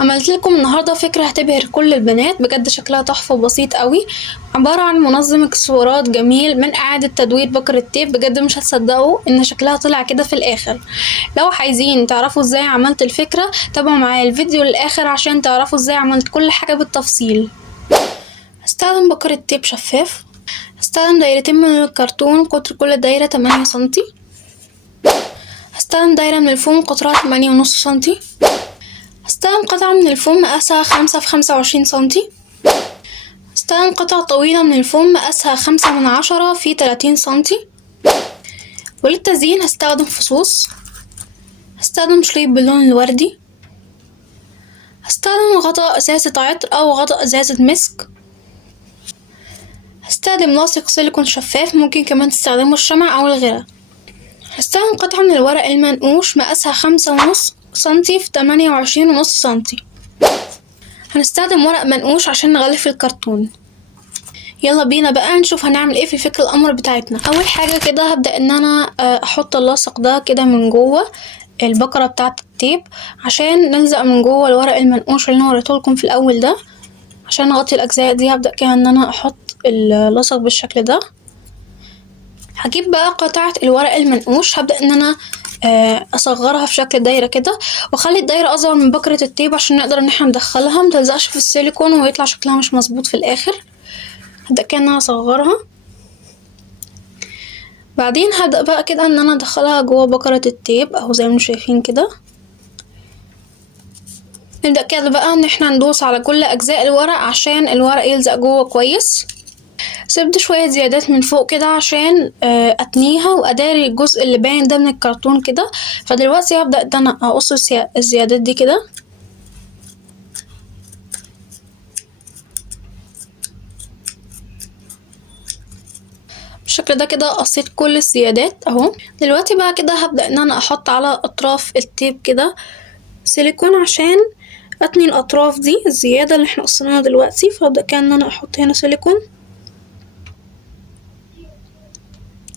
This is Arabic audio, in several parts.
عملت لكم النهارده فكرة هتبهر كل البنات، بجد شكلها تحفة وبسيط قوي. عبارة عن منظم اكسسوارات جميل من اعادة تدوير بكر التيب. بجد مش هتصدقوا ان شكلها طلع كده في الاخر. لو عايزين تعرفوا ازاي عملت الفكرة تابعوا معايا الفيديو للاخر عشان تعرفوا ازاي عملت كل حاجة بالتفصيل. هستخدم بكر التيب شفاف. هستخدم دايرتين من الكرتون قطر كل دايرة 8 سنتي. هستخدم دايرة من الفوم قطرها 8.5 سنتي. هستخدم قطعة من الفوم مقاسها 5 في 25 سنتي. هستخدم قطعة طويلة من الفوم مقاسها 5/10 في 30 سنتي. وللتزيين هستخدم فصوص. هستخدم شريط باللون الوردي. هستخدم غطاء ازازة عطر او غطاء ازازة مسك. هستخدم لاصق سيليكون شفاف، ممكن كمان تستخدموا الشمع او الغيرة. هستخدم قطعة من الورق المنقوش مقاسها 5.5 سنتي في 28.5 سنتي. هنستخدم ورق منقوش عشان نغلف الكرتون. يلا بينا بقى نشوف هنعمل ايه في فكرة القمر بتاعتنا. اول حاجة كده هبدأ ان انا احط اللاصق ده كده من جوه البكرة بتاعة التيب عشان نلزق من جوه الورق المنقوش اللي انا وريتهولكم في الاول ده. عشان نغطي الاجزاء دي هبدأ كده ان انا احط اللاصق بالشكل ده. هجيب بقى قطعة الورق المنقوش، هبدأ ان انا اصغرها في شكل دايرة كده، واخلي الدايرة اصغر من بكرة التيب عشان نقدر ان احنا ندخلها متلزقش في السيليكون ويطلع شكلها مش مظبوط في الاخر. هبدأ كده ان انا اصغرها. بعدين هبدأ بقى كده ان انا ادخلها جوه بكرة التيب اهو زي ما انتم شايفين كده. نبدأ كده بقى ان احنا ندوس على كل اجزاء الورق عشان الورق يلزق جوه كويس. سبت شوية زيادات من فوق كده عشان اتنيها واداري الجزء اللي باين ده من الكرتون كده. فدلوقتي هبدأ ان انا اقص الزيادات دي كده. بالشكل ده كده قصيت كل الزيادات اهو. دلوقتي بقى كده هبدأ ان انا احط على اطراف التيب كده سيليكون عشان اتني الاطراف دي الزيادة اللي احنا قصيناها دلوقتي. فهبدأ كده ان انا احط هنا سيليكون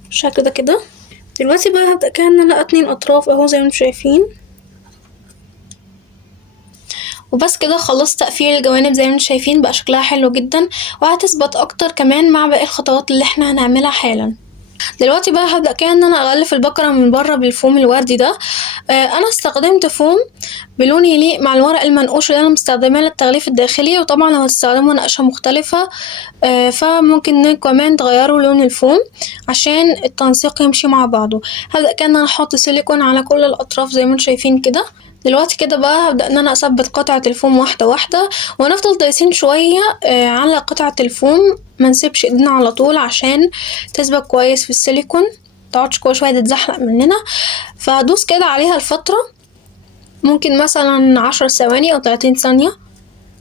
بالشكل ده كده. دلوقتي بقى هبدأ كده ان انا اتني الاطراف اهو زي ما انتم شايفين. وبس كده خلصت تقفيل الجوانب زي ما انتم شايفين، بقى شكلها حلو جدا وهتثبت اكتر كمان مع باقي الخطوات اللي احنا هنعملها حالا. دلوقتي بقى هبدأ كده ان انا اغلف البكرة من بره بالفوم الوردي ده. انا استخدمت فوم بلون يليق مع الورق المنقوش اللي انا مستخدماه للتغليف الداخلي، وطبعا لو هتستخدموا نقشة مختلفة فممكن انكم كمان تغيروا لون الفوم عشان التنسيق يمشي مع بعضه. هبدأ كده ان انا احط سيليكون على كل الاطراف زي ما انتم شايفين كده. دلوقتي كده بقى هبدأ ان انا اثبت قطعة الفوم واحدة واحدة، ونفضل دايسين شوية على قطعة الفوم، ما نسيبش ايدينا على طول عشان تثبت كويس في السيليكون، متقعدش كل شوية تتزحلق مننا. فهدوس كده عليها الفترة، ممكن مثلا 10 ثواني او 30 ثانية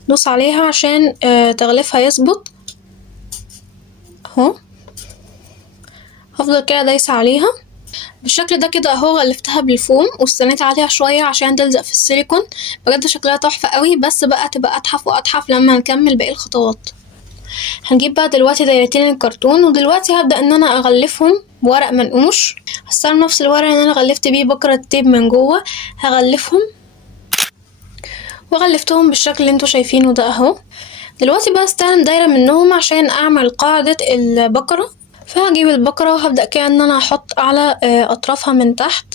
دوس عليها عشان تغليفها يظبط اهو. هفضل كده دايسة عليها بالشكل ده كده اهو. غلفتها بالفوم واستنيت عليها شوية عشان تلزق في السيليكون. بجد شكلها تحفة قوي، بس بقى تبقى اتحف واتحف لما نكمل باقي الخطوات. هنجيب بقى دلوقتي دايرتين الكرتون، ودلوقتي هبدأ ان انا اغلفهم بورق منقوش. هستخدم نفس الورق اللي انا غلفت بيه بكرة التيب من جوه، هغلفهم وغلفتهم بالشكل اللي انتوا شايفينه ده اهو. دلوقتي بقى استخدم دايرة منهم عشان اعمل قاعدة البكرة. فهجيب البكرة وهبدأ كده ان انا احط على اطرافها من تحت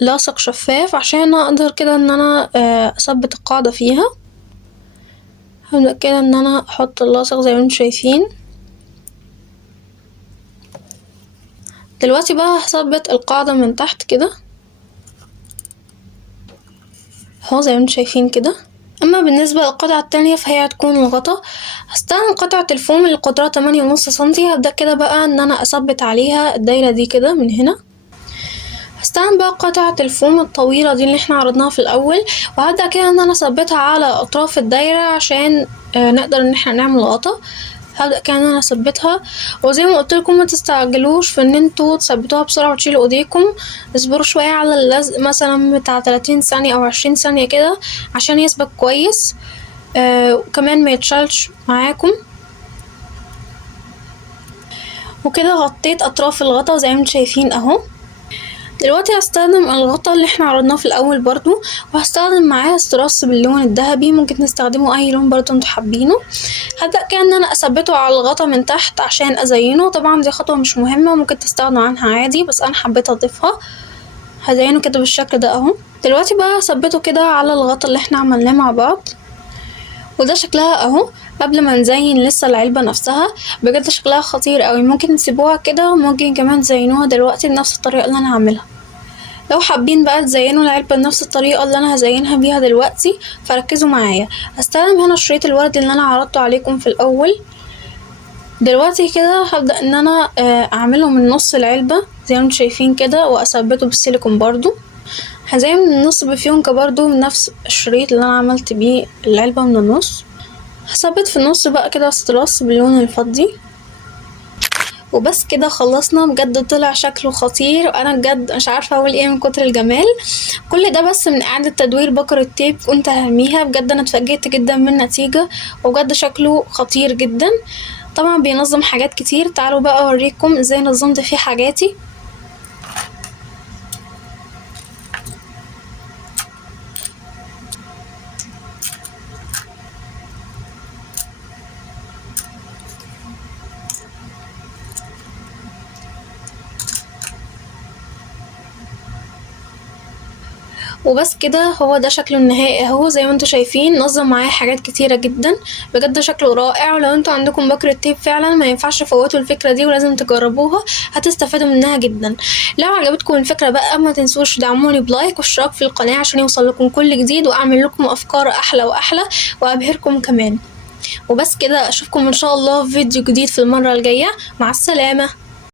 لاصق شفاف عشان اقدر كده ان انا اثبت القاعدة فيها. هبدأ كده ان انا احط اللاصق زي ما انتم شايفين. دلوقتي بقى هثبت القاعدة من تحت كده اهو زي ما انتم شايفين كده. اما بالنسبة للقطعة التانية فهي هتكون الغطا. هستخدم قطعة الفوم اللي قطرها 8.5 سنتي. هبدأ كده بقى ان انا اثبت عليها الدايرة دي كده من هنا. هستخدم بقى قطعة الفوم الطويلة دي اللي احنا عرضناها في الاول، وهبدأ كده ان انا اثبتها على اطراف الدايرة عشان نقدر ان احنا نعمل غطا. هبدأ كده ان انا اثبتها، وزي ما قلت لكم ما تستعجلوش في ان انتوا تثبتوها بسرعة وتشيلوا ايديكم. اصبروا شوية على اللزق مثلا بتاع 30 ثانية او 20 ثانية كده عشان يثبت كويس وكمان ما يتشالش معاكم. وكده غطيت اطراف الغطا زي ما انتم شايفين اهو. دلوقتي هستخدم الغطا اللي احنا عرضناه في الاول برضو، وهستخدم معاه استراس باللون الذهبي، ممكن تستخدموا اي لون برضو انتوا حابينه. هبدأ كده ان انا اثبته على الغطا من تحت عشان ازينه، طبعا دي خطوة مش مهمة ممكن تستغنوا عنها عادي، بس انا حبيت اضيفها. هزينه كده بالشكل ده اهو. دلوقتي بقى هثبته كده على الغطا اللي احنا عملناه مع بعض، وده شكلها اهو قبل ما نزين لسه العلبة نفسها. بجد شكلها خطير قوي، ممكن تسيبوها كده وممكن كمان تزينوها دلوقتي بنفس الطريقة اللي انا هعملها. لو حابين بقى تزينوا العلبة بنفس الطريقة اللي انا هزينها بيها دلوقتي فركزوا معايا. هستخدم هنا شريط الورد اللي انا عرضته عليكم في الاول. دلوقتي كده هبدأ ان انا اعمله من نص العلبة زي ما انتم شايفين كده، واثبته بالسيليكون برضو. هزين من النص بفيونكة برضو من نفس الشريط اللي انا عملت بيه العلبة من النص. هثبت في النص بقى كده استراس باللون الفضي. وبس كده خلصنا. بجد طلع شكله خطير، وانا بجد مش عارفه اقول ايه من كتر الجمال. كل ده بس من اعاده تدوير بكرة تيب كنت هرميها. بجد انا اتفاجئت جدا من النتيجه، وبجد شكله خطير جدا. طبعا بينظم حاجات كتير، تعالوا بقى اوريكم ازاي نظمت فيه حاجاتي. وبس كده هو ده شكله النهائي اهو. زي ما انتوا شايفين نظم معايا حاجات كتيرة جدا، بجد شكله رائع. ولو انتوا عندكم بكرة تيب فعلا ما ينفعش تفوتوا الفكرة دي، ولازم تجربوها، هتستفادوا منها جدا. لو عجبتكم الفكرة بقى ما تنسوش تدعموني بلايك واشتراك في القناة عشان يوصل لكم كل جديد، واعمل لكم افكار احلى واحلى وابهركم كمان. وبس كده اشوفكم ان شاء الله في فيديو جديد في المرة الجاية. مع السلامة.